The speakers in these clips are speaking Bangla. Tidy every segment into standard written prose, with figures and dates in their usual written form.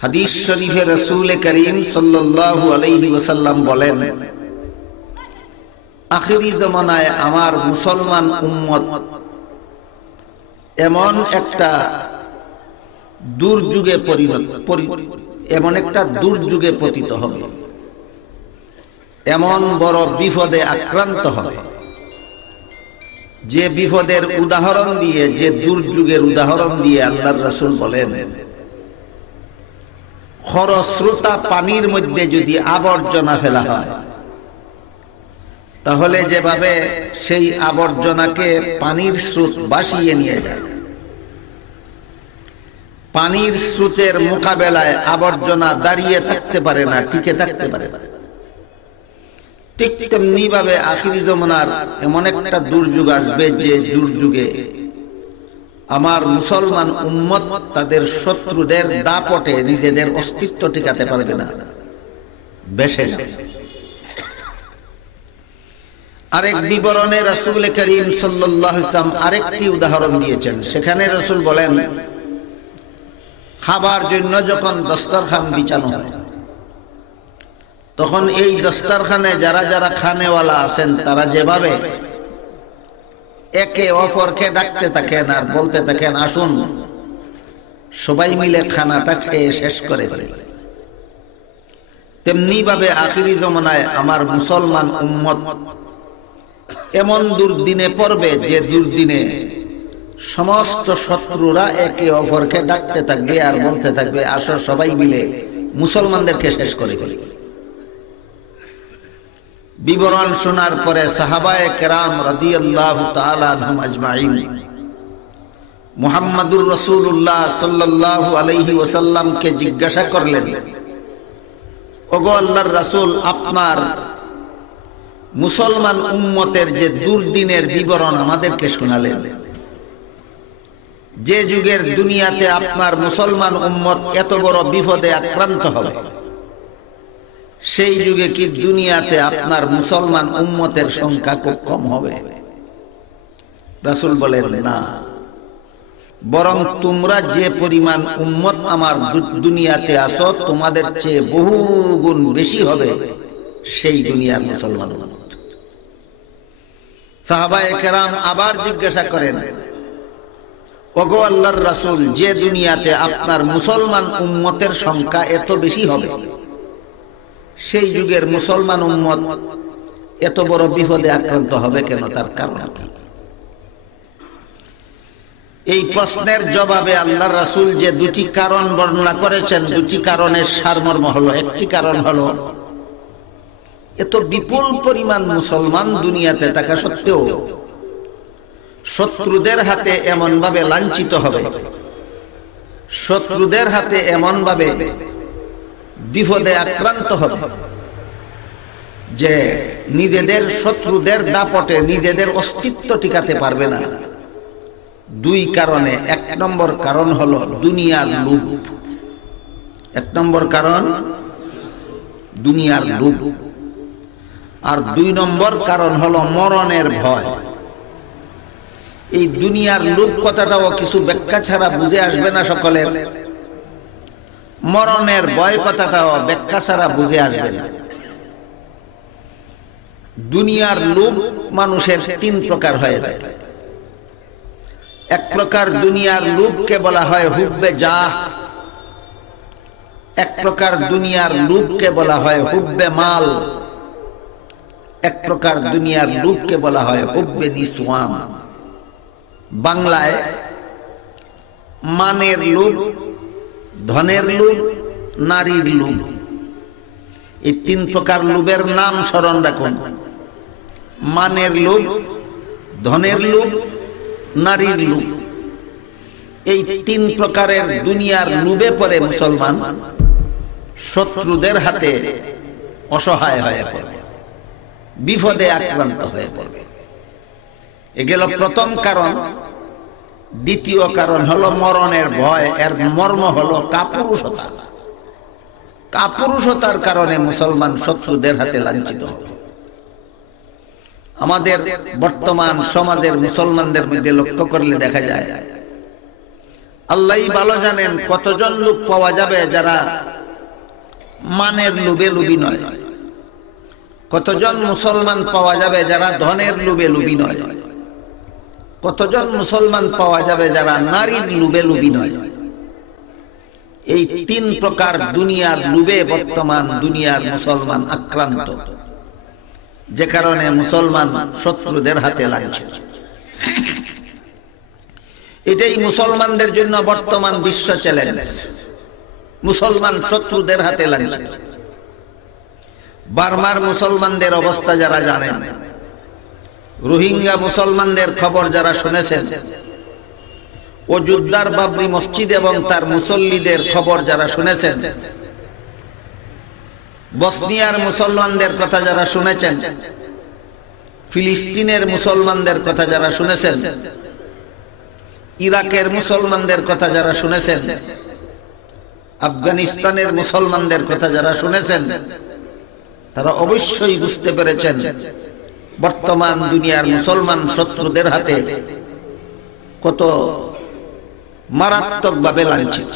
হাদিস শরীফে রাসূল করিম সাল্লাল্লাহু আলাইহি ওয়াসাল্লাম বলেন, আখিরি জামানায় আমার মুসলমান উম্মত এমন একটা দুর্যোগে পতিত হবে, এমন বড় বিপদে আক্রান্ত হবে, যে বিপদের উদাহরণ দিয়ে, যে দুর্যোগের উদাহরণ দিয়ে আল্লাহর রাসূল বলেন, খরস্রোতা পানির মধ্যে যদি আবর্জনা ফেলা হয়, তাহলে যেভাবে সেই আবর্জনাকে পানির স্রোত ভাসিয়ে নিয়ে যায়, পানির স্রোতের মোকাবেলায় আবর্জনা দাঁড়িয়ে থাকতে পারে না, টিকে থাকতে পারে না, ঠিক তেমনি ভাবে আখিরি জামানার এমন একটা দুর্যোগ আসবে, যে দুর্যোগে আমার মুসলমান উম্মত তাদের শত্রুদের দাপটে নিজেদের অস্তিত্ব টিকাতে পারবে না, বেশে যাবে। আরেক বিবরণে রাসূল করিম সাল্লাল্লাহু আলাইহি ওয়াসাল্লাম আরেকটি উদাহরণ দিয়েছেন। সেখানে রাসূল বলেন, খাবার জন্য যখন দস্তরখান বিছানো হয়, তখন এই দস্তরখানে যারা যারা খানেওয়ালা আছেন, তারা যেভাবে একে অপরকে ডাকতে থাকেন আর বলতে থাকেন, আসুন সবাই মিলে খানাটা খেয়ে শেষ করে ফেলে, তেমনি ভাবে আখিরি জামানায় আমার মুসলমান উম্মত এমন দুর্দিনে পড়বে, যে দুর্দিনে সমস্ত শত্রুরা একে অপরকে ডাকতে থাকবে আর বলতে থাকবে, আসো সবাই মিলে মুসলমানদেরকে শেষ করে ফেলি। বিবরণ শোনার পরে সাহাবায়ে কেরাম রাদিয়াল্লাহু তাআলা আনহুম আজমাইন মুহাম্মাদুর রাসূলুল্লাহ সাল্লাল্লাহু আলাইহি ওয়াসাল্লামকে জিজ্ঞাসা করলেন, ওগো আল্লাহর রাসূল, আপনার মুসলমান উম্মতের যে দুর্দিনের বিবরণ আমাদেরকে শোনালেন, যে যুগের দুনিয়াতে আপনার মুসলমান উম্মত এত বড় বিপদে আক্রান্ত হবে, সেই যুগে কি দুনিয়াতে আপনার মুসলমান উম্মতের সংখ্যা খুব কম হবে? রাসূল বলেন, না, বরং তোমরা যে পরিমাণ উম্মত আমার দুনিয়াতে আসো, তোমাদের চেয়ে বহু গুণ বেশি হবে সেই দুনিয়ার মুসলমান উম্মত। সাহাবায়ে কেরাম আবার জিজ্ঞাসা করেন, ওগো আল্লাহর রাসূল, যে দুনিয়াতে আপনার মুসলমান উম্মতের সংখ্যা এত বেশি হবে, সেই যুগের মুসলমান উম্মত এত বড় বিপদে আক্রান্ত হবে কেন? তার কারণ কি? এই প্রশ্নের জবাবে আল্লাহর রাসূল যে দুটি কারণ বর্ণনা করেছেন, দুটি কারণের সারমর্ম হলো, একটি কারণ হলো, এত বিপুল পরিমাণ মুসলমান দুনিয়াতে থাকা সত্ত্বেও শত্রুদের হাতে এমন ভাবে লাঞ্ছিত হবে, শত্রুদের হাতে এমন ভাবে বিপদে আক্রান্ত হবে, যে নিজেদের শত্রুদের দাপটে নিজেদের অস্তিত্ব টিকাতে পারবে না। দুই কারণে। এক নম্বর কারণ হলো দুনিয়ার লোভ। এক নম্বর কারণ দুনিয়ার লোভ। আর দুই নম্বর কারণ হলো মরণের ভয়। এই দুনিয়ার লোভ কথাটাও কিছু ব্যাখ্যা ছাড়া বুঝে আসবে না সকলের। মরণের ভয় কথাটাও ব্যাখ্যা ছাড়া বুঝে আসবে না। দুনিয়ার লোভ মানুষের তিন প্রকার হয়ে থাকে। এক প্রকার দুনিয়ার লোভকে বলা হয় হুব্বে জাহ, এক প্রকার দুনিয়ার লোভকে বলা হয় হুব্বে মাল, এক প্রকার দুনিয়ার লোভকে বলা হয় হুব্বে নিসওয়ান। বাংলায় মানের লোভ, ধনের লোভ, নারীর লোভ। এই তিন প্রকার লোভের নাম স্মরণ রাখুন। মানের লোভ, ধনের লোভ, নারীর লোভ। এই তিন প্রকারের দুনিয়ার লোভে পড়ে মুসলমান শত্রুদের হাতে অসহায় হয়ে পড়বে, বিপদে আক্রান্ত হয়ে পড়বে। এ গেল প্রথম কারণ। দ্বিতীয় কারণ হলো মরণের ভয়। এর মর্ম হলো কাপুরুষতা। কাপুরুষতার কারণে মুসলমান শত্রুদের হাতে লাঞ্ছিত হবে। আমাদের বর্তমান সমাজের মুসলমানদের মধ্যে লক্ষ্য করলে দেখা যায় আল্লাহই ভালো জানেন কতজন লোক পাওয়া যাবে যারা মানের লোভে লোভী নয়, কতজন মুসলমান পাওয়া যাবে যারা ধনের লোভে লোভী নয়, কতজন মুসলমান পাওয়া যাবে যারা নারীর লোভে লোভী নয়। এই তিন প্রকার দুনিয়ার লোভে বর্তমান দুনিয়ার মুসলমান আক্রান্ত, যে কারণে মুসলমান শত্রুদের হাতে লাগছে। এটাই মুসলমানদের জন্য বর্তমান বিশ্ব চ্যালেঞ্জ। মুসলমান শত্রুদের হাতে লাগছে। বার্মার মুসলমানদের অবস্থা যারা জানেন, রোহিঙ্গা মুসলমানদের খবর যারা শুনেছেন, অযোধ্যার বাবরি মসজিদ এবং তার মুসল্লিদের খবর যারা শুনেছেন, বসনিয়ার মুসলমানদের কথা যারা শুনেছেন, ফিলিস্তিনের মুসলমানদের কথা যারা শুনেছেন, ইরাকের মুসলমানদের কথা যারা শুনেছেন, আফগানিস্তানের মুসলমানদের কথা যারা শুনেছেন, তারা অবশ্যই বুঝতে পেরেছেন বর্তমান দুনিয়ার মুসলমান শত্রুদের হাতে কত মারাত্মকভাবে লাঞ্ছিত।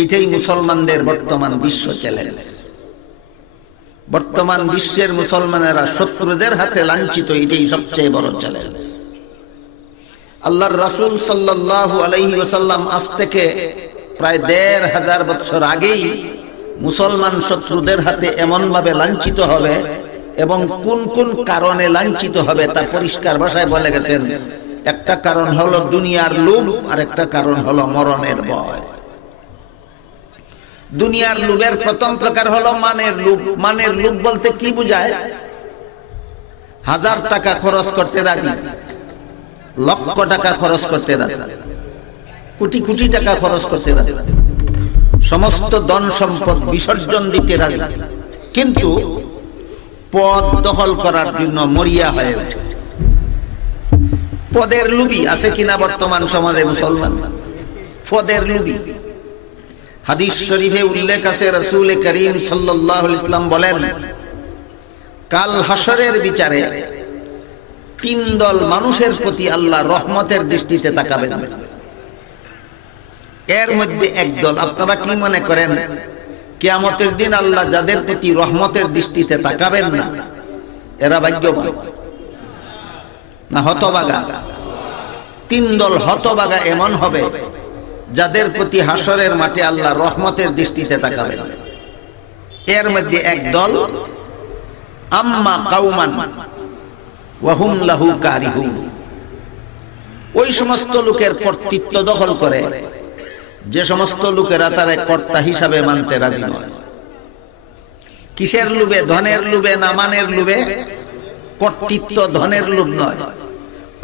এইটাই মুসলমানদের বর্তমান বিশ্ব চ্যালেঞ্জ। বর্তমান বিশ্বের মুসলমানেরা শত্রুদের হাতে লাঞ্ছিত, এটাই সবচেয়ে বড় চ্যালেঞ্জ। আল্লাহর রাসূল সাল্লাল্লাহু আলাইহি ওয়াসাল্লাম আজ থেকে প্রায় ১৫০০ বছর আগেই মুসলমান শত্রুদের হাতে এমন ভাবে লাঞ্ছিত হবে এবং কোন কোন কারণে লাঞ্ছিত হবে তা পরিষ্কার ভাষায় বলে গেছেন। একটা কারণ হলো দুনিয়ার লোভ, আর একটা কারণ হলো মরণের ভয়। দুনিয়ার লোভের প্রথম প্রকার হলো মানের লোভ। মানের লোভ বলতে কি বোঝায়? ১০০০ টাকা খরচ করতে রাজি, লক্ষ টাকা খরচ করতে রাজি, কোটি কোটি টাকা খরচ করতে রাজি, সমস্ত ধন সম্পদ বিসর্জন দিতে রাজি, কিন্তু পদ দখল করার জন্য মরিয়া হয়ে ওঠে। পদের লোভী আছে কিনা বর্তমান সমাজে মুসলমান? পদের লোভী। হাদিস শরীফে উল্লেখ আছে, রাসূল করিম সাল্লাল্লাহু আলাইহি ওয়াসাল্লাম বলেন, কাল হাসরের বিচারে ৩ দল মানুষের প্রতি আল্লাহ রহমতের দৃষ্টিতে তাকাবেন। এর মধ্যে এক দল, আপনারা কি মনে করেন কিয়ামতের দিন আল্লাহ যাদের প্রতি রহমতের দৃষ্টিতে তাকাবেন না, এরা ভাগ্যবান না হতভাগা? ৩ দল হতভাগা এমন হবে যাদের প্রতি হাসরের মাঠে আল্লাহ রহমতের দৃষ্টিতে তাকাবেন। এর মধ্যে এক দল, আম্মা কাউমান ওয়া হুম লাহু কারিহুন, ওই সমস্ত লোকের কর্তৃত্ব দখল করে যে সমস্ত লোকেরা তারা কর্তা হিসাবে মানতে রাজি নয়। কিসের লোভে? ধনের লোভে না মানের লোভে? কর্তৃত্ব ধনের লোভ নয়,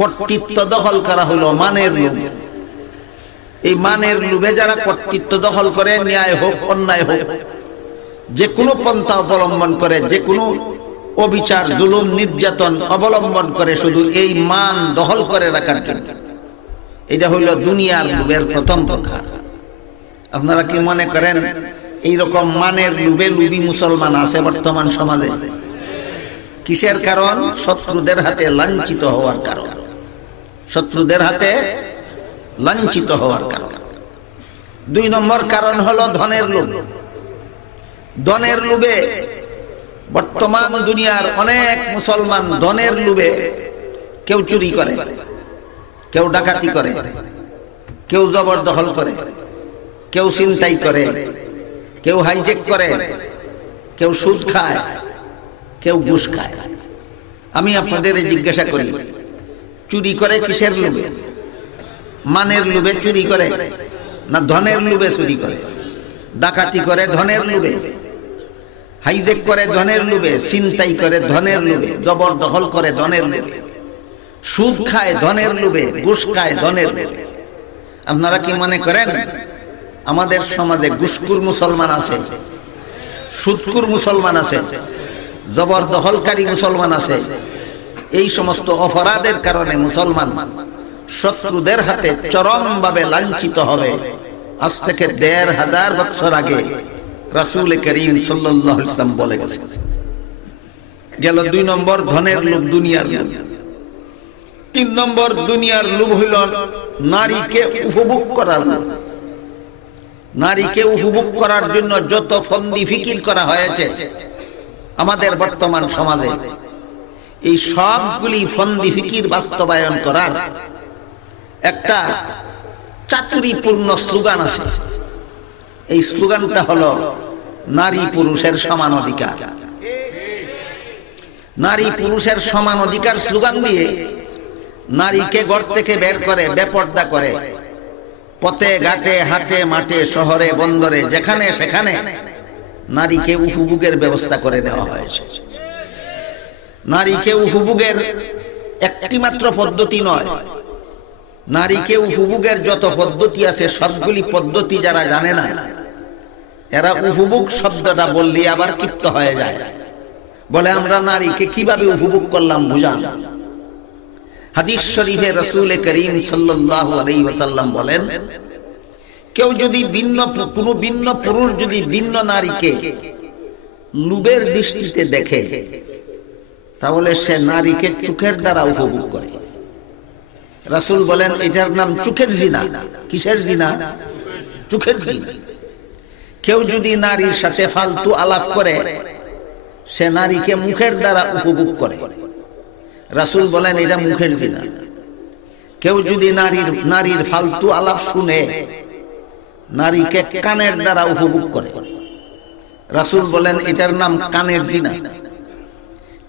কর্তৃত্ব দখল করা হলো মানের লোভ। এই মানের লোভে যারা কর্তৃত্ব দখল করে, ন্যায় হোক অন্যায় হোক, যে কোনো পন্থা অবলম্বন করে, যে কোনো অবিচার জুলুম নির্যাতন অবলম্বন করে শুধু এই মান দখল করে রাখার জন্য। এটা হইল দুনিয়ার লোভের প্রথম প্রকার। আপনারা কি মনে করেন এইরকম মানের লোভে লোভী মুসলমান আছে বর্তমান সমাজে? কিসের কারণ? শত্রুদের হাতে লাঞ্ছিত হওয়ার কারণ। শত্রুদের হাতে লাঞ্ছিত হওয়ার কারণ। ২ নম্বর কারণ হলো ধনের লোভ। ধনের লোভে বর্তমান দুনিয়ার অনেক মুসলমান ধনের লোভে কেউ চুরি করে, কেউ ডাকাতি করে, কেউ জবরদখল করে, কেউ ছিনতাই করে, কেউ হাইজেক করে, কেউ সুদ খায়, কেউ ঘুষ খায়। আমি আপনাদের জিজ্ঞাসা করি, চুরি করে কিসের লোভে? মানের লোভে চুরি করে না ধনের লোভে চুরি করে? ডাকাতি করে ধনের লোভে, হাইজেক করে ধনের লোভে, ছিনতাই করে ধনের লোভে, জবরদখল করে ধনের লোভে, সুদ খায় ধনের লোভে, ঘুষ খায় ধনের লোভে। আপনারা কি মনে করেন আমাদের সমাজে ঘুষখোর মুসলমান আছে, সুদখোর মুসলমান আছে, জবরদখলকারী মুসলমান আছে? এই সমস্ত অপরাধের কারণে মুসলমান শত্রুদের হাতে চরমভাবে লাঞ্ছিত হবে। আজ থেকে ১৫০০ বছর আগে রাসূল করিম সাল্লাল্লাহু আলাইহি ওয়াসাল্লাম বলে গেছেন। গেল ২ নম্বর, ধনের লোভ, দুনিয়ার লোভ। তিন নম্বর দুনিয়ার লোভ হইল নারীকে উপভোগ করার। নারীকে উপভোগ করার জন্য যত ফন্দি ফিকির করা হয়েছে আমাদের বর্তমান সমাজে, এই সবগুলি ফন্দি ফিকির বাস্তবায়ন করার একটা চাতুরীপূর্ণ স্লোগান আছে। এই স্লোগানটা হলো নারী পুরুষের সমান অধিকার। নারী পুরুষের সমান অধিকার স্লোগান দিয়ে নারীকে ঘর থেকে বের করে, বেপর্দা করে, পথে ঘাটে হাটে মাঠে শহরে বন্দরে যেখানে সেখানে নারীকে উপভোগের ব্যবস্থা করে দেওয়া হয়েছে। নারীকে উপভোগের একটি মাত্র পদ্ধতি নয়, নারীকে উপভোগের যত পদ্ধতি আছে সবগুলি পদ্ধতি যারা জানে না, এরা উপভোগ শব্দটা বললে আবার ক্ষিপ্ত হয়ে যায়, বলে আমরা নারীকে কিভাবে উপভোগ করলাম বুঝান। হাদিস শরীফে রাসূল করিম সাল্লাল্লাহু আলাইহি ওয়াসাল্লাম বলেন, কেউ যদি কোনো ভিন্ন পুরুষ যদি ভিন্ন নারীকে লোভের দৃষ্টিতে দেখে, তাহলে সে নারীকে চোখের দ্বারা উপভোগ করে। রাসূল বলেন এটার নাম চোখের জিনা। কিসের জিনা? চোখের জিনা। কেউ যদি নারীর সাথে ফালতু আলাপ করে, সে নারীকে মুখের দ্বারা উপভোগ করে। রাসূল বলেন এটা মুখের জিনা। কেউ যদি নারীর ফালতু আলাপ শুনে নারীকে কানের দ্বারা উপভোগ করে, রাসূল বলেন এটার নাম কানের জিনা।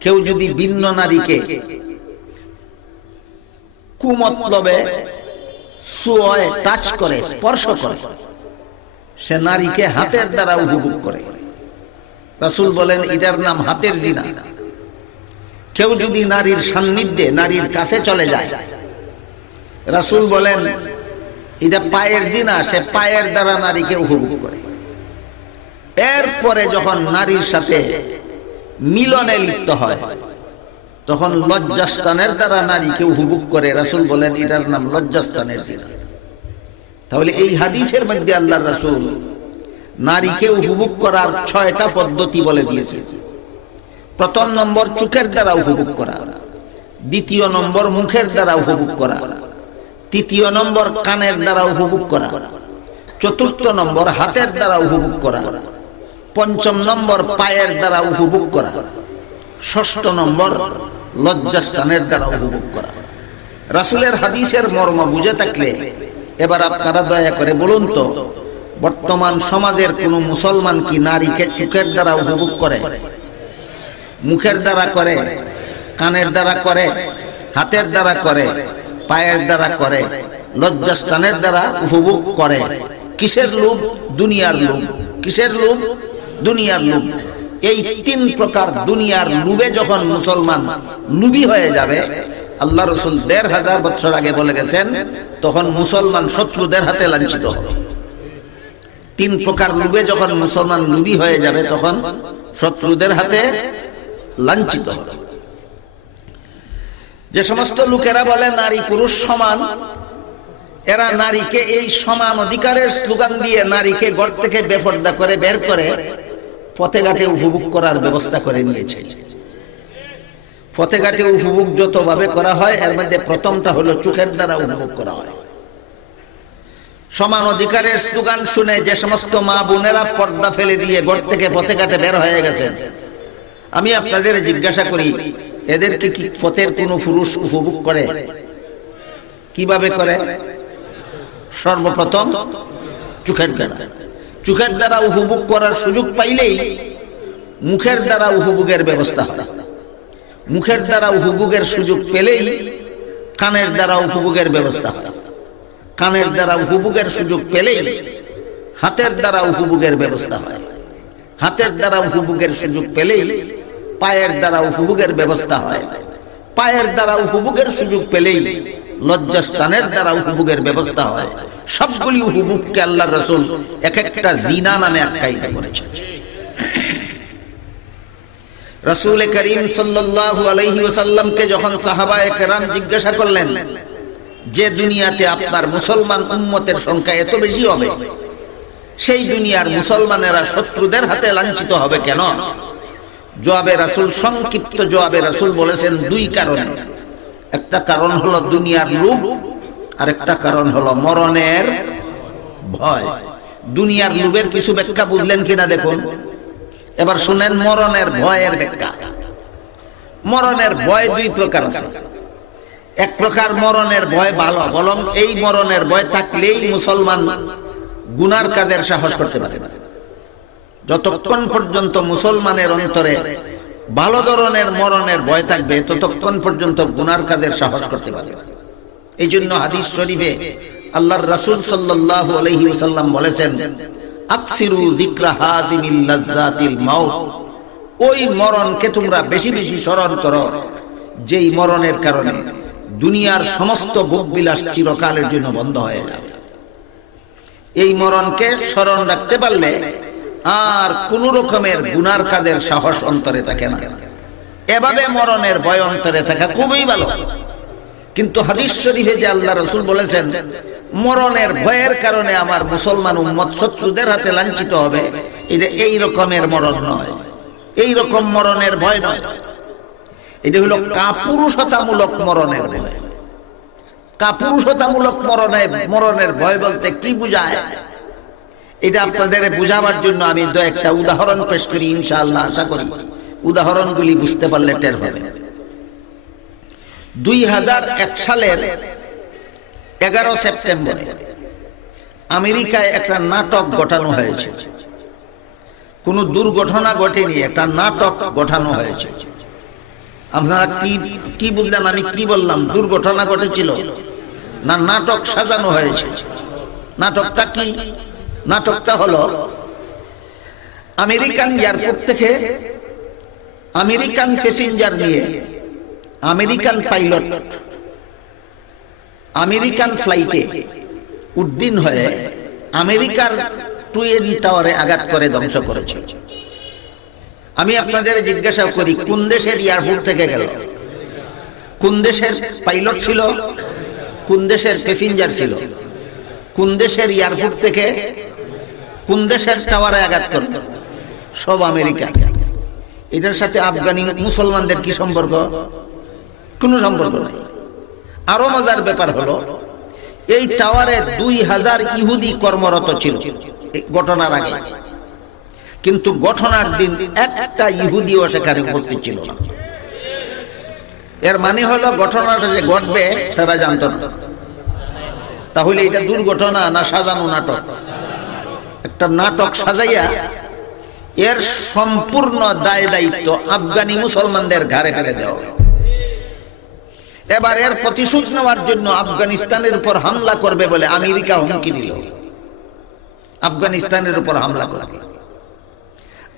কেউ যদি ভিন্ন নারীকে কুমতলবে ছুঁয়ে টাচ করে, স্পর্শ করে, সে নারীকে হাতের দ্বারা উপভোগ করে, রাসূল বলেন এটার নাম হাতের জিনা। কেউ যদি নারীর সান্নিধ্যে নারীর কাছে চলে যায়, রাসূল বলেন এটা পায়ের জিনা, সে পায়ের দ্বারা নারীকে উপভোগ করে। এরপরে যখন নারীর সাথে মিলনে লিপ্ত হয়, তখন লজ্জাস্থানের দ্বারা নারীকে উপভোগ করে, রাসূল বলেন এটার নাম লজ্জাস্থানের জিনা। তাহলে এই হাদিসের মধ্যে আল্লাহর রাসূল নারীকে উপভোগ করার 6টা পদ্ধতি বলে দিয়েছে। প্রথম নম্বর চোখের দ্বারা উপভোগ করা, দ্বিতীয় নম্বর মুখের দ্বারা উপভোগ করা, তৃতীয় নম্বর কানের দ্বারা উপভোগ করা, চতুর্থ নম্বর হাতের দ্বারা উপভোগ করা, পঞ্চম নম্বর পায়ের দ্বারা উপভোগ করা, ষষ্ঠ নম্বর লজ্জাস্থানের দ্বারা উপভোগ করা। রাসূলের হাদিসের মর্ম বুঝে থাকলে এবার আপনারা দয়া করে বলুন তো, বর্তমান সমাজের কোন মুসলমান কি নারীকে চোখের দ্বারা উপভোগ করে? মুখের দ্বারা করে, কানের দ্বারা করে, হাতের দ্বারা করে, পায়ের দ্বারা করে, লজ্জাস্থানের দ্বারা উপভোগ করে। কিসের লোভ? দুনিয়ার লোভ। কিসের লোভ? দুনিয়ার লোভ। এই 3 প্রকার দুনিয়ার লোভে যখন মুসলমান লোভী হয়ে যাবে, আল্লাহ রাসূল 1500 বছর আগে বলে গেছেন, তখন মুসলমান শত্রুদের হাতে লাঞ্ছিত হবে। 3 প্রকার লোভে যখন মুসলমান লোভী হয়ে যাবে, তখন শত্রুদের হাতে লাঞ্ছিত হবে। যে সমস্ত লোকেরা বলে নারী পুরুষ সমান, এরা নারীকে এই সমান অধিকারের স্লোগান দিয়ে নারীকে ঘর থেকে বেপর্দা করে বের করে পথে ঘাটে উপভোগ করার ব্যবস্থা করে নিয়েছে। পথে ঘাটে উপভোগ যতভাবে করা হয়, এর মধ্যে প্রথমটা হলো চোখের দ্বারা উপভোগ করা হয়। সমান অধিকারের স্লোগান শুনে যে সমস্ত মা বোনেরা পর্দা ফেলে দিয়ে ঘর থেকে পথে ঘাটে বের হয়ে গেছে, আমি আপনাদের জিজ্ঞাসা করি, এদেরকে কি পথের কোনো পুরুষ উপভোগ করে? কিভাবে করে? সর্বপ্রথম চোখের দ্বারা। চোখের দ্বারা উপভোগ করার সুযোগ পাইলেই মুখের দ্বারা উপভোগের ব্যবস্থা হয়। মুখের দ্বারা উপভোগের সুযোগ পেলেই কানের দ্বারা উপভোগের ব্যবস্থা হয়। কানের দ্বারা উপভোগের সুযোগ পেলেই হাতের দ্বারা উপভোগের ব্যবস্থা হয়। হাতের দ্বারা উপভোগের সুযোগ পেলেই পায়ের দ্বারা উপভোগের ব্যবস্থা হয়। পায়ের দ্বারা উপভোগের সুযোগ পেলেই লজ্জাস্থানের দ্বারা উপভোগের ব্যবস্থা হয়। সবগুলি উপভোগকে আল্লাহর রাসূল এক একটা জিনা নামে আখ্যায়িত করেছেন। রাসূল করিম সাল্লাল্লাহু আলাইহি ওয়াসাল্লামকে যখন সাহাবায়ে কেরাম জিজ্ঞাসা করলেন যে দুনিয়াতে আপনার মুসলমান উম্মতের সংখ্যা এত বেশি হবে, সেই দুনিয়ার মুসলমানেরা শত্রুদের হাতে লাঞ্ছিত হবে কেন? জবাবে রাসূল, সংক্ষিপ্ত জবাবে রাসূল বলেছেন 2 কারণে। একটা কারণ হলো দুনিয়ার লোভ, আর একটা কারণ হলো মরণের ভয়। দুনিয়ার লোভের কিছু ব্যাখ্যা বুঝলেন কিনা দেখুন। এবার শুনেন মরণের ভয়ের ব্যাখ্যা। মরণের ভয় দুই প্রকার আছে। এক প্রকার মরণের ভয় ভালো, বরং এই মরণের ভয় থাকলেই মুসলমান গুনার কাজের সাহস করতে পারে না। যতক্ষণ পর্যন্ত মুসলমানের অন্তরে ভালো ধরনের মরণের ভয় থাকবে ততক্ষণ পর্যন্ত গুনার কাজের সাহস করতে পারে না। এই জন্য হাদিস শরীফে আল্লাহর রাসূল সাল্লাল্লাহু আলাইহি ওয়াসাল্লাম বলেছেন, আকসিরু যিকরা হাযিমিল লাযযাতিল মাউত, ওই মরণকে তোমরা বেশি বেশি স্মরণ করো যেই মরণের কারণে দুনিয়ার সমস্ত ভোগবিলাস চিরকালের জন্য বন্ধ হয়ে যাবে। এই মরণকে স্মরণ রাখতে পারলে আর কোন রকমের গুনার কাজের সাহস অন্তরে থাকে না। এভাবে মরণের ভয় অন্তরে থাকা খুবই ভালো। কিন্তু হাদিস শরীফে যে আল্লাহ রাসূল বলেছেন মরণের ভয়ের কারণে আমার মুসলমান উম্মত শত্রুদের হাতে লাঞ্ছিত হবে, এটা এই রকমের মরণ নয়, এই রকম মরণের ভয় নয়। এটা হলো কাপুরুষতামূলক মরণের ভয়। কাপুরুষতামূলক মরণের ভয় বলতে কি বোঝায়, এটা আপনাদের বুঝাবার জন্য আমি একটা উদাহরণ পেশ করি। ইনশাআল্লাহ আশা করি উদাহরণগুলি বুঝতে পারলে টের হবে। 2001 সালের 11 সেপ্টেম্বরে আমেরিকায় একটা নাটক ঘটানো হয়েছে। কোন দুর্ঘটনা ঘটেনি, একটা নাটক ঘটানো হয়েছে। আপনারা কি বুঝলেন আমি কি বললাম? দুর্ঘটনা ঘটেছিল না নাটক সাজানো হয়েছে? নাটকটা কি? নাটকটা হলো আমেরিকান এয়ারপোর্ট থেকে আমেরিকান প্যাসেঞ্জার নিয়ে আমেরিকান পাইলট আমেরিকান ফ্লাইটে উড্ডীন হয়ে আমেরিকার টুইন টাওয়ারে আঘাত করে ধ্বংস করেছে। আমি আপনাদের জিজ্ঞাসা করি, কোন দেশের এয়ারপোর্ট থেকে গেল? কোন দেশের পাইলট ছিল? কোন দেশের প্যাসেঞ্জার ছিল? কোন দেশের এয়ারপোর্ট থেকে কোন দেশের টাওয়ারে আঘাত করল? সব আমেরিকা। এটার সাথে আফগানি মুসলমানদের কি সম্পর্ক? কোনো সম্পর্ক নাই। আরো মজার ব্যাপার হলো এই টাওয়ারে 2000 ইহুদি কর্মরত ছিল ঘটনার আগে, কিন্তু ঘটনার দিন একটা ইহুদিও সেখানে উপস্থিত ছিল না। এর মানে হলো ঘটনাটা যে ঘটবে তারা জানতো না। তাহলে এটা দুর্ঘটনা না সাজানো নাটক? একটা নাটক সাজাইয়া এর সম্পূর্ণ দায় দায়িত্ব আফগানি মুসলমানদের ঘাড়ে ফেলে দেওয়া। এবার এর প্রতিশোধ নেওয়ার জন্য আফগানিস্তানের উপর হামলা করবে বলে আমেরিকা হুমকি দিল। আফগানিস্তানের উপর হামলা করবে।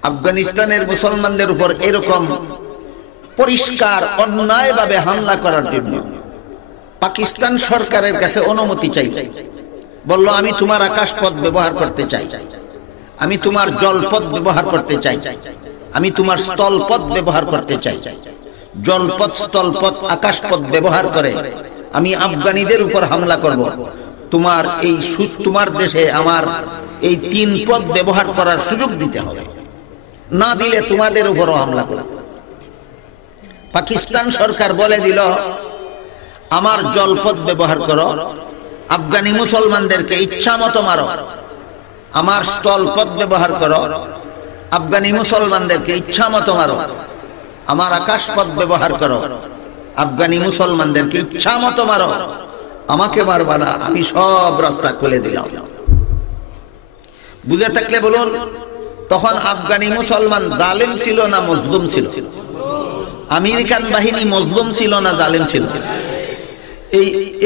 আফগানিস্তানের মুসলমানদের উপর এরকম পরিষ্কার অন্যায়ভাবে হামলা করার জন্য পাকিস্তান সরকারের কাছে অনুমতি চাই। বলল, আমি তোমার আকাশপথ ব্যবহার করতে চাই, আমি তোমার জলপথ ব্যবহার করতে চাই, আমি তোমার স্থলপথ ব্যবহার করতে চাই। জলপথ, স্থলপথ, আকাশপথ ব্যবহার করে আমি আফগানিদের উপর হামলা করব। তোমার দেশে আমার এই 3 পথ ব্যবহার করার সুযোগ দিতে হবে, না দিলে তোমাদের উপরও হামলা করব। পাকিস্তান সরকার বলে দিল, আমার জলপথ ব্যবহার করো, আফগানি মুসলমানদেরকে ইচ্ছা মতো মারো। আমার স্থলপথ ব্যবহার করো, আফগানি মুসলমানদেরকে ইচ্ছা মতো মারো। আমার আকাশপথ ব্যবহার করো, আফগানি মুসলমানদেরকে ইচ্ছা মতো মারো। আমাকে মারবা না, আমি সব রাস্তা খুলে দিলাম। বুঝে থাকলে বলুন, তখন আফগানি মুসলমান জালেম ছিল না মজলুম ছিল? আমেরিকান বাহিনী মজলুম ছিল না জালেম ছিল?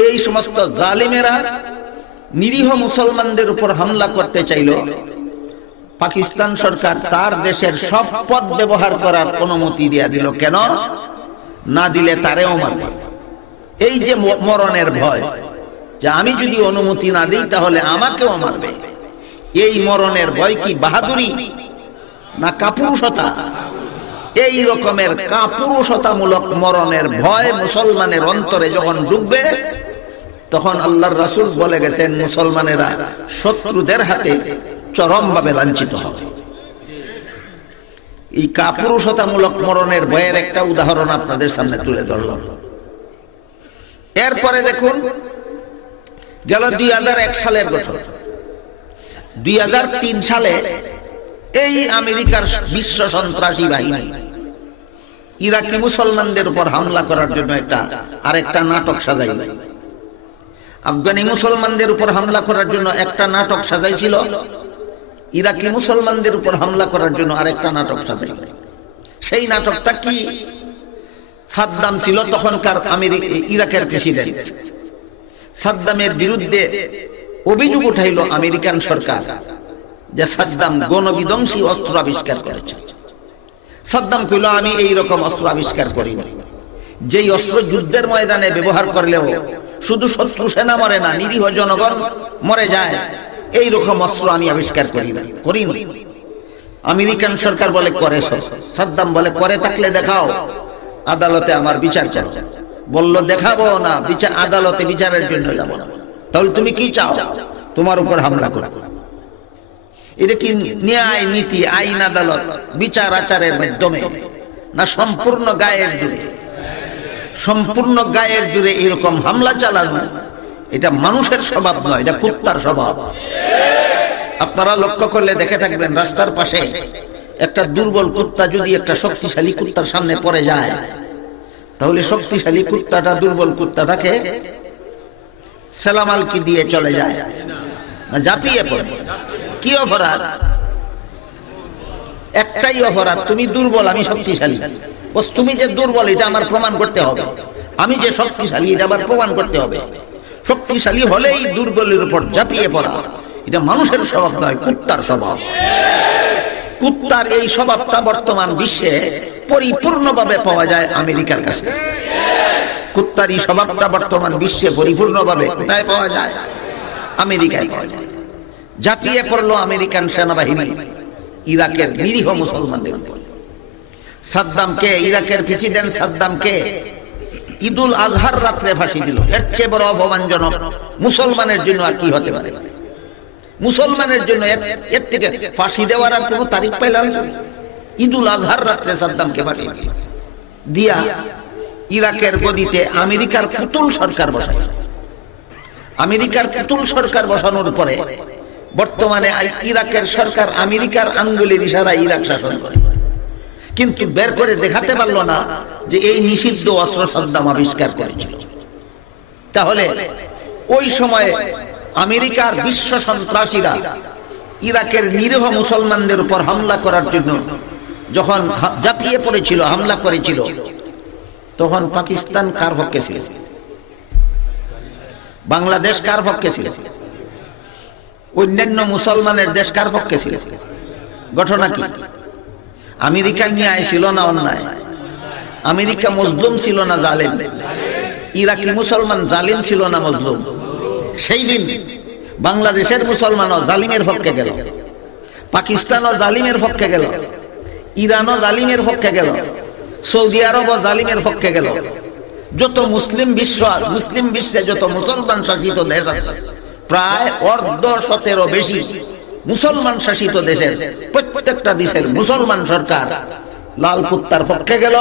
এই সমস্ত জালিমেরা নিরীহ মুসলমানদের উপর হামলা করতে চাইল। পাকিস্তান সরকার তার দেশের সব পথ ব্যবহার করার অনুমতি দিয়ে দিল। কেন? না দিলে তারেও মারবে। এই যে মরণের ভয়, যে আমি যদি অনুমতি না দিই তাহলে আমাকেও মারবে, এই মরণের ভয় কি বাহাদুরি না কাপুরুষতা? এই রকমের কাপুরুষতামূলক মরণের ভয় মুসলমানের অন্তরে যখন ঢুকবে, তখন আল্লাহর রাসূল বলে গেছেন মুসলমানেরা শত্রুদের হাতে চরমভাবে লাঞ্ছিত হবে। এই কাপুরুষতামূলক মরণের ভয়ের একটা উদাহরণ আপনাদের সামনে তুলে ধরলাম। এরপরে দেখুন গেল 2001 সালের ঘটনা। 2003 সালে এই আমেরিকার বিশ্ব সন্ত্রাসী বাহিনী ইরাকি মুসলমানদের উপর হামলা করার জন্য আরেকটা নাটক সাজাইল। আফগানি মুসলমানদের উপর হামলা করার জন্য একটা নাটক সাজাইছিল, ইরাকি মুসলমানদের উপর হামলা করার জন্য আরেকটা নাটক সাজাইল। সেই নাটকটা কি? সাদ্দাম ছিল তখনকার ইরাকের প্রেসিডেন্ট। সাদ্দামের বিরুদ্ধে অভিযোগ উঠাইল আমেরিকান সরকার যে সাদ্দাম গণবিধ্বংসী অস্ত্র আবিষ্কার করেছে। সাদ্দাম কইল আমি এই রকম অস্ত্র আবিষ্কার করিনি, যেই অস্ত্র যুদ্ধের ময়দানে ব্যবহার করলেও শুধু শত্রু সেনা মরে না, নিরীহ জনগণ মরে যায়, এই রকম অস্ত্র আমি আবিষ্কার করিনি। আমেরিকান সরকার বলে করেছ। সাদ্দাম বলে করে থাকলে দেখাও, আদালতে আমার বিচার করো। বলল দেখাবো না, বিচার আদালতে বিচারের জন্য যাব না। তাহলে তুমি কি চাও? তোমার উপর হামলা করো। এটা কি ন্যায় নীতি, আইন আদালত, বিচার আচারের মাধ্যমে না সম্পূর্ণ গায়ের জোরে? সম্পূর্ণ গায়ের জোরে এরকম হামলা চালানো এটা মানুষের স্বভাব নয়, এটা কুত্তার স্বভাব। আপনারা লক্ষ্য করলে দেখে থাকবেন রাস্তার পাশে একটা দুর্বল কুত্তা যদি একটা শক্তিশালী কুত্তার সামনে পড়ে যায়, তাহলে শক্তিশালী কুত্তাটা দুর্বল কুত্তাটাকে সালামালকি দিয়ে চলে যায় না ঝাঁপিয়ে পড়ে? কি অপরাধ? একটাই অপরাধ, তুমি দুর্বল আমি শক্তিশালী। বস তুমি যে দুর্বল এটা আমার প্রমাণ করতে হবে, আমি যে শক্তিশালী এটা আবার প্রমাণ করতে হবে। শক্তিশালী হলেই দুর্বলের উপর ঝাঁপিয়ে পড়া এটা মানুষের স্বভাব নয়, কুত্তার স্বভাব। কুত্তার এই স্বভাবটা বর্তমান বিশ্বে পরিপূর্ণভাবে পাওয়া যায় আমেরিকার কাছে। কুত্তার এই স্বভাবটা বর্তমান বিশ্বে পরিপূর্ণভাবে কোথায় পাওয়া যায়? আমেরিকায় পাওয়া যায়। ঝাঁপিয়ে পড়লো আমেরিকান সেনাবাহিনী ইরাকের নিরীহ মুসলমানদের উপর। সাদ্দামকে, ইরাকের প্রেসিডেন্ট সাদ্দামকে ঈদুল আজহার রাত্রে ফাঁসি দিল। এর চেয়ে বড় অপমানজনক মুসলমানের জন্য আর কি হতে পারে? মুসলমানের জন্য এর থেকে ফাঁসি দেওয়ার আর কোনো তারিখ পাইলাম না। ঈদুল আজহার রাত্রে সাদ্দামকে পাঠিয়ে দিল, দিয়া ইরাকের গদিতে আমেরিকার পুতুল সরকার বসায়। আমেরিকার পুতুল সরকার বসানোর পরে বর্তমানে ইরাকের সরকার আমেরিকার আঙ্গুলের ইশারায় ইরাক শাসন করে, কিন্তু বের করে দেখাতে পারলো না যে এই নিষিদ্ধ অস্ত্র সাদ্দাম আবিষ্কার করেছিল। তাহলে ওই সময়ে আমেরিকার বিশ্ব সন্ত্রাসীরা ইরাকের নিরীহ মুসলমানদের উপর হামলা করার জন্য যখন ঝাঁপিয়ে পড়েছিল, হামলা করেছিল, তখন পাকিস্তান কার পক্ষে ছিল? বাংলাদেশ কার পক্ষে ছিল? অন্যান্য মুসলমানের দেশ কার পক্ষে ছিল? ঘটনা কি? আমেরিকা নিয়ে ছিল না অন্যায়? আমেরিকা মজলুম ছিল না জালেম? ইরাকি মুসলমান জালিম ছিল না মজলুম? সেই দিন বাংলাদেশের মুসলমানও জালিমের পক্ষে গেল, পাকিস্তানও জালিমের পক্ষে গেল, ইরানও জালিমের পক্ষে গেল, সৌদি আরবও জালিমের পক্ষে গেল। যত মুসলিম বিশ্বে যত মুসলমান শাসিত দেশ আছে, প্রায় ১.৫ বেশি মুসলমান শাসিত দেশের প্রত্যেকটা দেশের মুসলমান সরকার লাল কুত্তার পক্ষে গেল,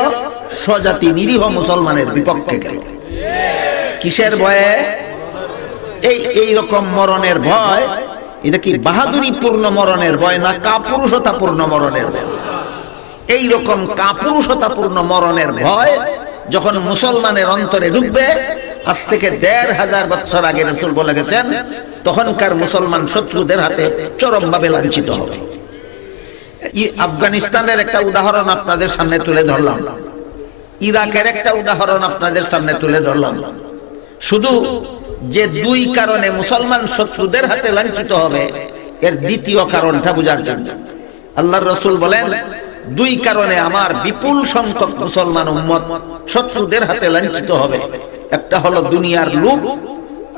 স্বজাতি নিরীহ মুসলমানের বিপক্ষে গেল। কিসের ভয়ে? এই রকম মরণের ভয়। এটা কি বাহাদুরিপূর্ণ মরণের ভয় না কাপুরুষতাপূর্ণ মরণের ভয়? এই রকম কাপুরুষতাপূর্ণ মরণের ভয় যখন মুসলমানের অন্তরে ঢুকবে, আজ থেকে ১৫০০ বছর আগে রাসূল বলে গেছেন, তখনকার মুসলমান শত্রুদের হাতে চরমভাবে লাঞ্ছিত হবে। আফগানিস্তানের একটা উদাহরণ আপনাদের সামনে তুলে ধরলাম, ইরাকের একটা উদাহরণ আপনাদের সামনে তুলে ধরলাম। শুধু যে দুই কারণে মুসলমান শত্রুদের হাতে লাঞ্ছিত হবে, এর দ্বিতীয় কারণটা বোঝার জন্য আল্লাহর রাসূল বলেন, দুই কারণে আমার বিপুল সংখ্যক মুসলমান উম্মত শত্রুদের হাতে লাঞ্ছিত হবে। একটা হলো দুনিয়ার লোভ,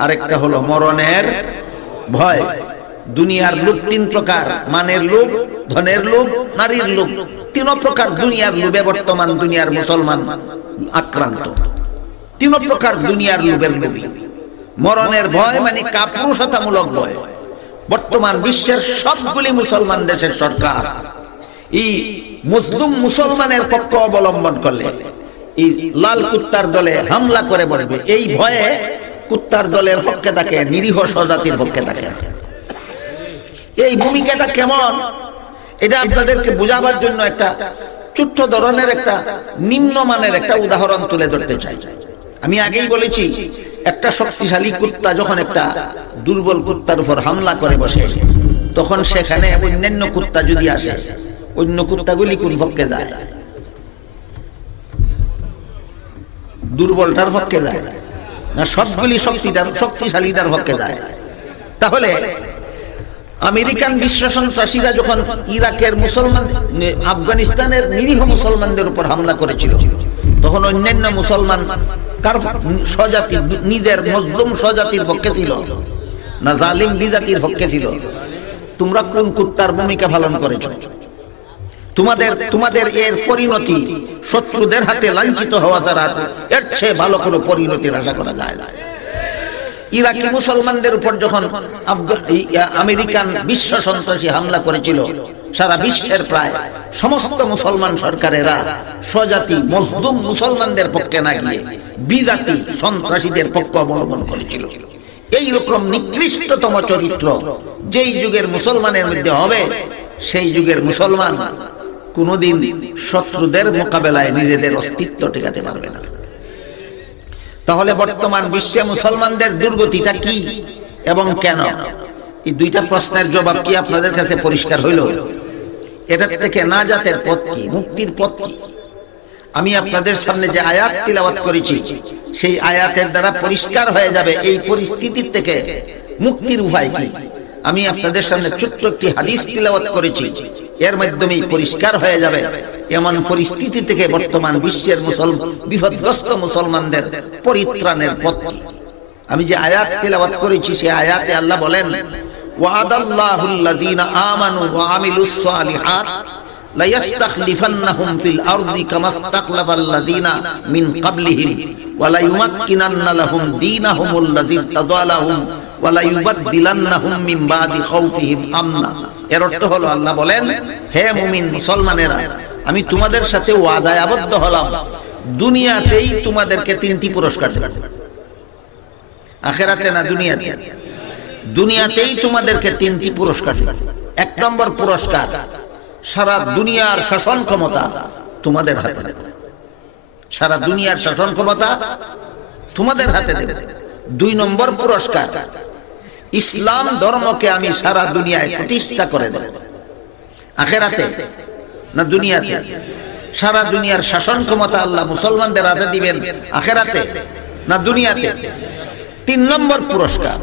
আর একটা হলো মরণের ভয়। দুনিয়ার লোভ ৩ প্রকার: মানের লোভ, ধনের লোভ, নারীর লোভ। ৩ প্রকার দুনিয়ার লোভে বর্তমান দুনিয়ার মুসলমান আক্রান্ত। ৩ প্রকার দুনিয়ার লোভের লোভী। মরণের ভয় মানে কাপুরুষতামূলক ভয়। বর্তমান বিশ্বের সবগুলি মুসলমান দেশের সরকার এই মুসলমানের পক্ষ অবলম্বন করলে, এই লাল কুত্তার দলে হামলা করে বলবে, এই ভয়ে কুত্তার দলের পক্ষে থাকে, নিরীহ স্বজাতির পক্ষে থাকে। এই ভূমিকাটা কেমন, এটা আপনাদেরকে বোঝাবার জন্য একটা ছোট্ট ধরনের একটা নিম্নমানের একটা উদাহরণ তুলে ধরতে চাই। আমি আগেই বলেছি, একটা শক্তিশালী কুত্তা যখন একটা দুর্বল কুত্তার উপর হামলা করে বসে, তখন সেখানে অন্যান্য কুত্তা যদি আসে, অন্য কুত্তাগুলি কোন পক্ষে যায়? দুর্বলটার পক্ষে যায় না সবগুলি শক্তিশালীটার পক্ষে যায়? তাহলে আমেরিকান বিশ্ব সন্ত্রাসীরা যখন ইরাকের মুসলমান, আফগানিস্তানের নিরীহ মুসলমানদের উপর হামলা করেছিল, তখন অন্যান্য মুসলমান কার স্বজাতি, নিজের মজলুম স্বজাতির পক্ষে ছিল না জালিম বিজাতির পক্ষে ছিল? তোমরা কোন কুত্তার ভূমিকা পালন করেছো? তোমাদের এর পরিণতি শত্রুদের হাতে লাঞ্ছিত হওয়া ছাড়া এর চেয়ে ভালো কোনো পরিণতির আশা করা যায় না। ইরাকি মুসলমানদের উপর যখন আমেরিকান বিশ্ব সন্ত্রাসী হামলা করেছিল, সারা বিশ্বের প্রায় সমস্ত মুসলমান সরকারেরা স্বজাতি মজলুম মুসলমানদের পক্ষে না গিয়ে বিজাতি সন্ত্রাসীদের পক্ষ অবলম্বন করেছিল। এইরকম নিকৃষ্টতম চরিত্র যেই যুগের মুসলমানের মধ্যে হবে, সেই যুগের মুসলমান কোনোদিন শত্রুদের মোকাবেলায় নিজেদের অস্তিত্ব টিকাতে পারবে না। তাহলে বর্তমান বিশ্বে মুসলমানদের দুর্গতিটা কি এবং কেন? এই দুইটা প্রশ্নের জবাব কি আপনাদের কাছে পরিষ্কার হইল? এটা থেকে নাজাতের পথ কি, মুক্তির পথ কি? আমি আপনাদের সামনে যে আয়াত তিলাওয়াত করেছি, সেই আয়াতের দ্বারা পরিষ্কার হয়ে যাবে এই পরিস্থিতি থেকে মুক্তির উপায় কি। আমি আপনাদের সামনে ছোট্ট একটি হাদিস তিলাওয়াত করেছি, এর মাধ্যমেই পরিষ্কার হয়ে যাবে এমন পরিস্থিতি থেকে বর্তমান বিশ্বের বিপদগ্রস্ত মুসলমানদের পরিত্রাণের পথ কি। আমি যে আয়াত তিলাওয়াত করেছি, সেই আয়াতে আল্লাহ বলেন, ওয়াদাল্লাহুল্লাযীনা আমানু ওয়া আমিলুস সালিহাত লা ইস্তাখলিফান্নাহুম ফিল আরদি কামা ইস্তাখলাফাল্লাযীনা মিন ক্বাবলিহিম ওয়া লা ইউমাক্কিনান্না লাহুম দীনাহুমুল্লাযী ইরতাদা লাহুম ওয়া লা ইউবাদদিলান্নাহুম মিন বাদি খাউফিহিম আমনা। এর অর্থ হলো, আল্লাহ বলেন, হে মুমিন মুসলমানেরা, আমি তোমাদের সাথে ওয়াদায় আবদ্ধ হলাম, দুনিয়াতেই তোমাদেরকে তিনটি পুরস্কার দেব। আখিরাতে না, দুনিয়াতে? দুনিয়াতেই তোমাদেরকে তিনটি পুরস্কার দেব। এক নম্বর পুরস্কার, সারা দুনিয়ার শাসন ক্ষমতা তোমাদের হাতে দেব। সারা দুনিয়ার শাসন ক্ষমতা তোমাদের হাতে দেব। দুই নম্বর পুরস্কার, ইসলাম ধর্মকে আমি সারা দুনিয়ায় প্রতিষ্ঠা করে দেব। আখিরাতে না দুনিয়াতে? সারা দুনিয়ার শাসন ক্ষমতা আল্লাহ মুসলমানদের হাতে দিবেন, আখিরাতে না দুনিয়াতে? তিন নম্বর পুরস্কার,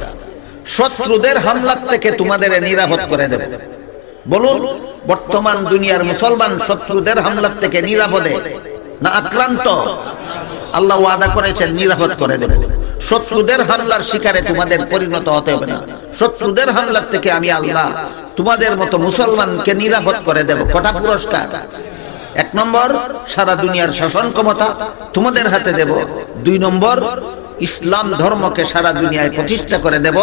শত্রুদের হামলা থেকে তোমাদের নিরাপদ করে দেব। বলুন, বর্তমান দুনিয়ার মুসলমান শত্রুদের হামলা থেকে নিরাপদে না আক্রান্ত? আল্লাহ ওয়াদা করেছেন নিরাপদ করে দেব। শত্রুদের হামলার শিকারে তোমাদের পরিণত হতে হবে না। শত্রুদের হামলা থেকে আমি আল্লাহ তোমাদের মতো মুসলমানকে নিরাপদ করে দেব। কটা পুরস্কার? এক নম্বর, সারা দুনিয়ার শাসন ক্ষমতা তোমাদের হাতে দেব। দুই নম্বর, ইসলাম ধর্মকে সারা দুনিয়ায় প্রতিষ্ঠা করে দেব।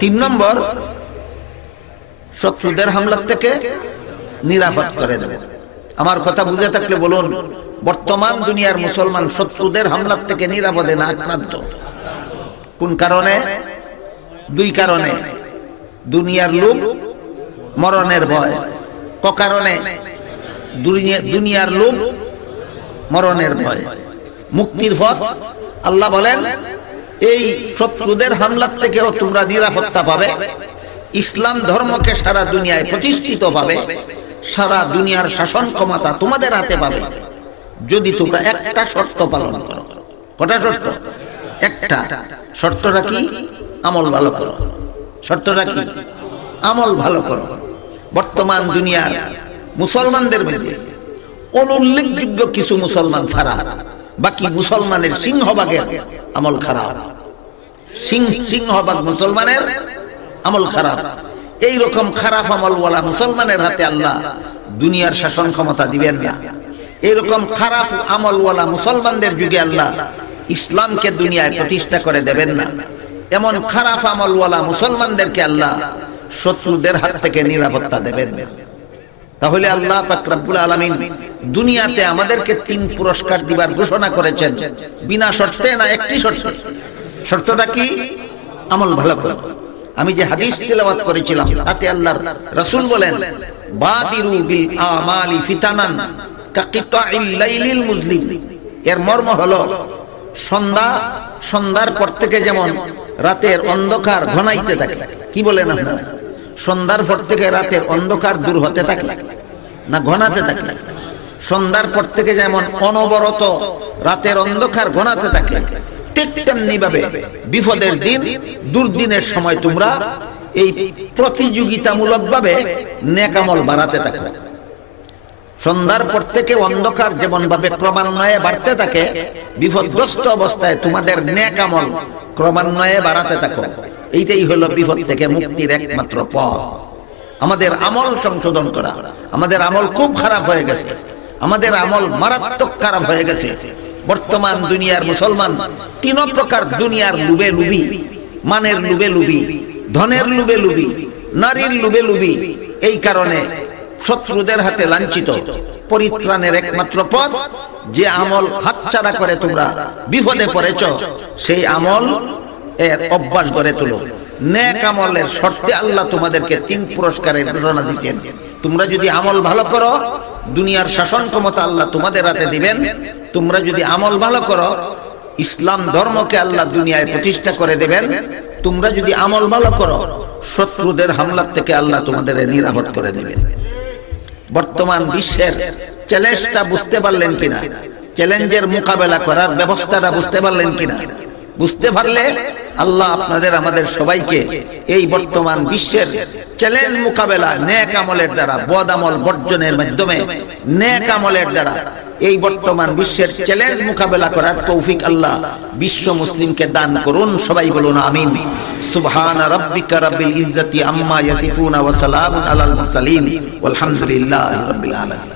তিন নম্বর, শত্রুদের হামলা থেকে নিরাপদ করে দেব। আমার কথা বুঝে থাকলে বলুন, বর্তমান দুনিয়ার মুসলমান শত্রুদের হামলা থেকে নিরাপদে না আক্রান্ত? কোন কারণে? দুই কারণে। দুনিয়ার লোভ, মরণের ভয়। ক কারণে? দুনিয়ার লোভ, মরণের ভয়। মুক্তির পথ, আল্লাহ বলেন, এই শত্রুদের হামলা থেকেও তোমরা নিরাপত্তা পাবে, ইসলাম ধর্মকে সারা দুনিয়ায় প্রতিষ্ঠিত পাবে, সারা দুনিয়ার শাসন ক্ষমতা তোমাদের হাতে পাবে, যদি তোমরা একটা শর্ত পালন করো। কটা শর্ত? একটা। শর্তটা কি? আমল ভালো করো। শর্তটা কি? আমল ভালো করো। বর্তমান দুনিয়ার মুসলমানদের মধ্যে অনুল্লেখযোগ্য কিছু মুসলমান ছাড়া বাকি মুসলমানের সিংহভাগের আমল খারাপ। সিংহভাগ মুসলমানের আমল খারাপ। এই রকম খারাপ আমলওয়ালা মুসলমানের হাতে আল্লাহ দুনিয়ার শাসন ক্ষমতা দিবেন না। এরকম খারাপ আমলওয়ালা মুসলমানদের যুগে আল্লাহ ইসলামকে দুনিয়ায় প্রতিষ্ঠা করে দেবেন না। এমন খারাপ আমলওয়ালা মুসলমানদেরকে আল্লাহ শত্রুদের হাত থেকে নিরাপত্তা দেবেন না। তাহলে আল্লাহ পাক রব্বুল আলামিন দুনিয়াতে আমাদেরকে 3 পুরস্কার দিবার ঘোষণা করেছেন, বিনা শর্তে না, একটি শর্তে। শর্তটা কি? আমল ভালো করো। আমি যে হাদিস তেলাওয়াত করেছিলাম তাতে আল্লাহর রাসূল বলেন, বাদিরু বিল আমালি ফিতানান কাকিতাইল লাইলিল মুজলিম। এর মর্ম হলো সন্ধ্যার পর থেকে যেমন রাতের অন্ধকার ঘনাইতে থাকে, কি বলেন আপনারা? সন্ধ্যার পর থেকে রাতের অন্ধকার দূর হতে থাকে না ঘনাতে থাকে? সন্ধ্যার পর থেকে যেমন অনবরত রাতের অন্ধকার ঘনাতে থাকে, ঠিক তেমনি ভাবে বিপদের দিন, দুর্দিনের সময় তোমরা এই প্রতিযোগিতামূলক ভাবে নেক আমল বাড়াতে থাকো। সন্ধ্যার পর থেকে অন্ধকার যেমন ভাবে ক্রমান্বয়ে বাড়তে থাকে, বিপদগ্রস্ত অবস্থায় তোমাদের নেক আমল ক্রমান্বয়ে বাড়াতে থাকো। এইটাই হলো বিপদ থেকে মুক্তির একমাত্র পথ। আমাদের আমল সংশোধন করা। আমাদের আমল খুব খারাপ হয়ে গেছে, আমাদের আমল মারাত্মক খারাপ হয়ে গেছে। বর্তমান দুনিয়ার মুসলমান 3 প্রকার দুনিয়ার লুবে লুবি, মানের লুবে লুবি, ধনের লুবে লুবি, নারীর লুবে লুবি। এই কারণে শত্রুদের হাতে লাঞ্ছিত। পরিত্রাণের একমাত্র পথ, যে আমল হাতছাড়া করে তোমরা বিপদে পড়েছ, সেই আমল এর অভ্যাস গড়ে তোলো। নেক আমলের শর্তে আল্লাহ তোমাদেরকে 3 পুরস্কারের ঘোষণা দিয়েছেন। তোমরা যদি আমল ভালো করো, দুনিয়ার শাসন ক্ষমতা আল্লাহ তোমাদের হাতে দিবেন। তোমরা যদি আমল ভালো করো, ইসলাম ধর্মকে আল্লাহ দুনিয়ায় প্রতিষ্ঠা করে দেবেন। তোমরা যদি আমল ভালো করো, শত্রুদের হামলা থেকে আল্লাহ তোমাদের নিরাপদ করে দেবেন। বর্তমান বিশ্বের চ্যালেঞ্জটা বুঝতে পারলেন কিনা? চ্যালেঞ্জের মোকাবেলা করার ব্যবস্থাটা বুঝতে পারলেন কিনা? বুঝতে পারলে আল্লাহ আপনাদের আমাদের সবাইকে এই বর্তমান বিশ্বের চ্যালেঞ্জ মোকাবেলা নেক আমলের দ্বারা, বদ আমল বর্জনের মাধ্যমে নেক আমলের দ্বারা এই বর্তমান বিশ্বের চ্যালেঞ্জ মোকাবেলা করার তৌফিক আল্লাহ বিশ্ব মুসলিমকে দান করুন। সবাই বলুন আমিন। সুবহানা রাব্বিকা রাব্বিল ইজ্জাতি আম্মা ইয়াসিফুন ওয়া সালামুন আলাল মুরসালিন ওয়ালহামদুলিল্লাহি রাব্বিল আলামিন।